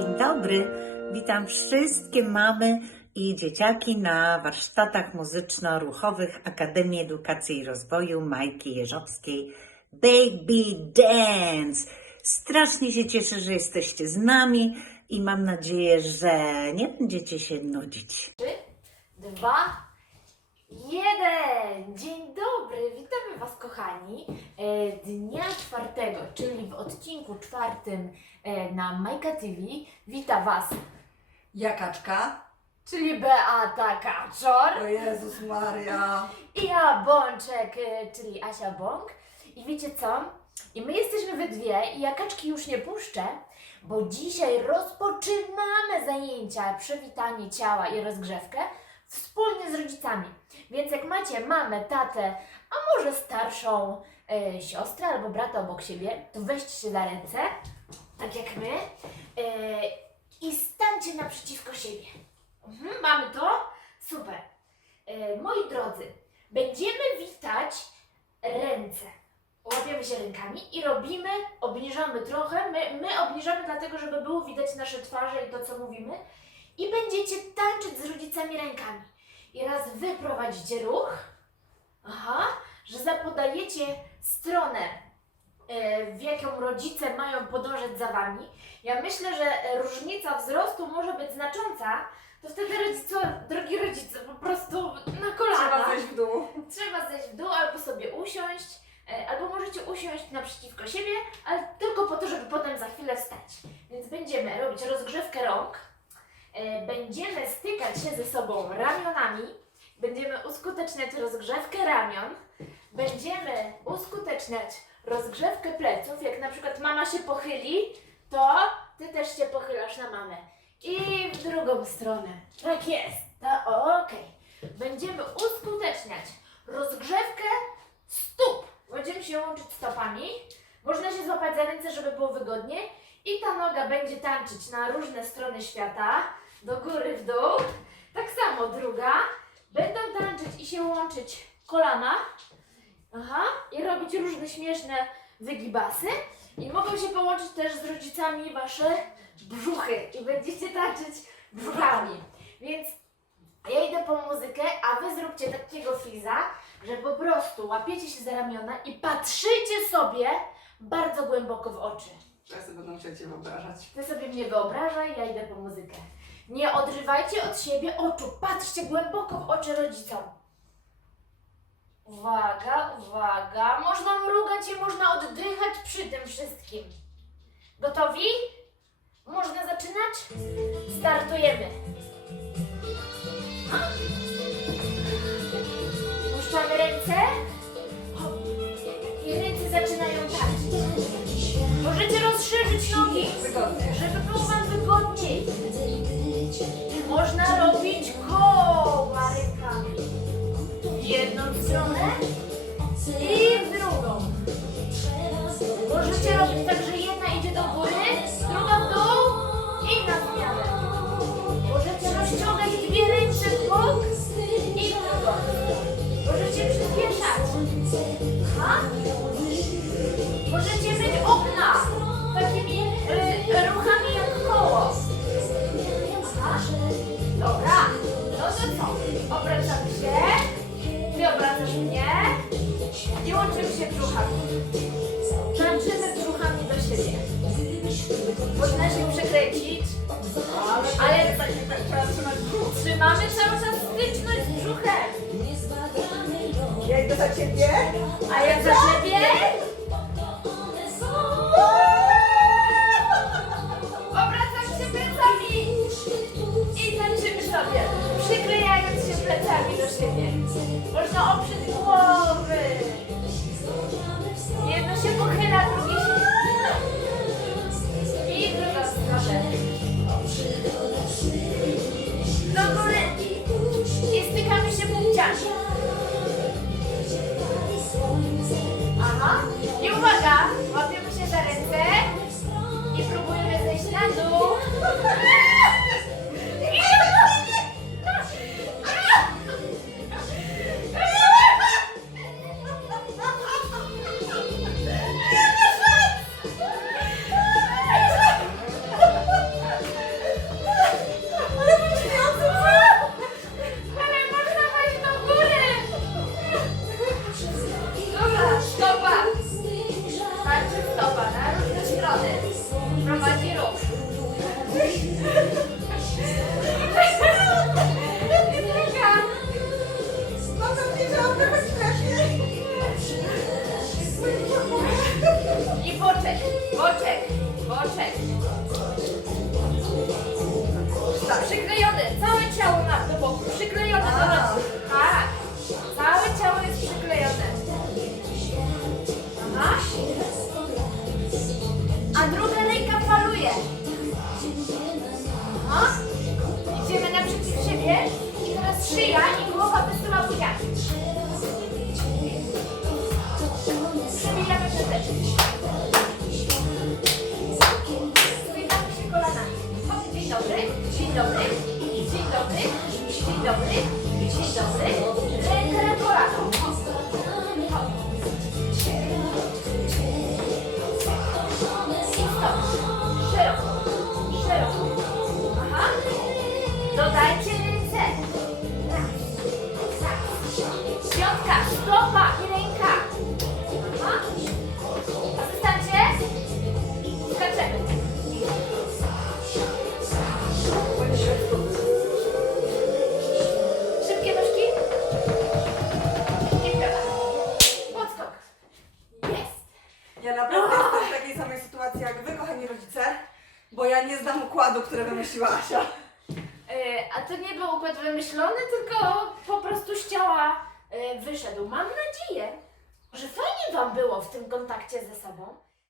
Dzień dobry. Witam wszystkie mamy i dzieciaki na warsztatach muzyczno-ruchowych Akademii Edukacji i Rozwoju Majki Jeżowskiej Baby Dance. Strasznie się cieszę, że jesteście z nami i mam nadzieję, że nie będziecie się nudzić. Trzy, dwa, jeden. Dzień kochani. E, Dnia czwartego, czyli w odcinku czwartym e, na Majka TV wita Was, Jakaczka? czyli Beata Kaczor O Jezus Maria. i ja Bączek, e, czyli Asia Bąk. I wiecie co? I my jesteśmy we dwie i ja kaczki już nie puszczę, bo dzisiaj rozpoczynamy zajęcia, przywitanie ciała i rozgrzewkę wspólnie z rodzicami. Więc jak macie mamę, tatę, a może starszą e, siostrę albo brata obok siebie, to weźcie się za ręce, tak jak my, e, i stańcie naprzeciwko siebie. Mhm, mamy to? Super. E, moi drodzy, będziemy witać ręce. Łapiemy się rękami i robimy, obniżamy trochę. My, my obniżamy dlatego, żeby było widać nasze twarze i to, co mówimy. I będziecie tańczyć z rodzicami rękami. I raz wy prowadzicie ruch, aha, że zapodajecie stronę, e, w jaką rodzice mają podążać za wami. Ja myślę, że różnica wzrostu może być znacząca, to wtedy rodzice, drogi rodzice, po prostu na kolana. Trzeba zejść w dół. Trzeba zejść w dół albo sobie usiąść, e, albo możecie usiąść naprzeciwko siebie, ale tylko po to, żeby potem za chwilę wstać. Więc będziemy robić rozgrzewkę rąk, będziemy stykać się ze sobą ramionami, będziemy uskuteczniać rozgrzewkę ramion, będziemy uskuteczniać rozgrzewkę pleców. Jak na przykład mama się pochyli, to ty też się pochylasz na mamę. I w drugą stronę. Tak jest. To okej. Będziemy uskuteczniać rozgrzewkę stóp. Będziemy się łączyć stopami. Można się złapać za ręce, żeby było wygodnie. I ta noga będzie tańczyć na różne strony świata. Do góry, w dół. Tak samo druga. Będą tańczyć i się łączyć kolana. Aha. I robić różne śmieszne wygibasy. I mogą się połączyć też z rodzicami wasze brzuchy. I będziecie tańczyć brzuchami. Więc ja idę po muzykę, a wy zróbcie takiego fiza, że po prostu łapiecie się za ramiona i patrzycie sobie bardzo głęboko w oczy. Ja sobie będę musiała Cię wyobrażać. Ty sobie mnie wyobrażaj, ja idę po muzykę. Nie odrywajcie od siebie oczu, patrzcie głęboko w oczy rodzicom. Uwaga, uwaga, można mrugać i można oddychać przy tym wszystkim. Gotowi? Można zaczynać? Startujemy. I w drugą. Możecie robić tak, że jedna idzie do góry, druga w dół i na zmianę. Możecie rozciągać dwie ręce w bok i w drugą. Możecie przyspieszać. I łączymy się brzuchami. Tańczymy brzuchami do siebie. Można się przekręcić, ale trzymamy cały czas styczność z brzuchem. Ja idę za Ciebie. A jak za siebie? Plecami do siebie. Można oprzeć głowy. Jedno się pochyla, drugie się... I druga strona. Boczek, boczek, boczek. Przyklejone, całe ciało na dobry, dzień dobry, dzień dobry, dzień dobry. I stop. Szeroko. Aha. Dodajcie bo ja nie znam układu, który wymyśliła Asia. E, A to nie był układ wymyślony, tylko po prostu z ciała e, wyszedł. Mam nadzieję, że fajnie Wam było w tym kontakcie ze sobą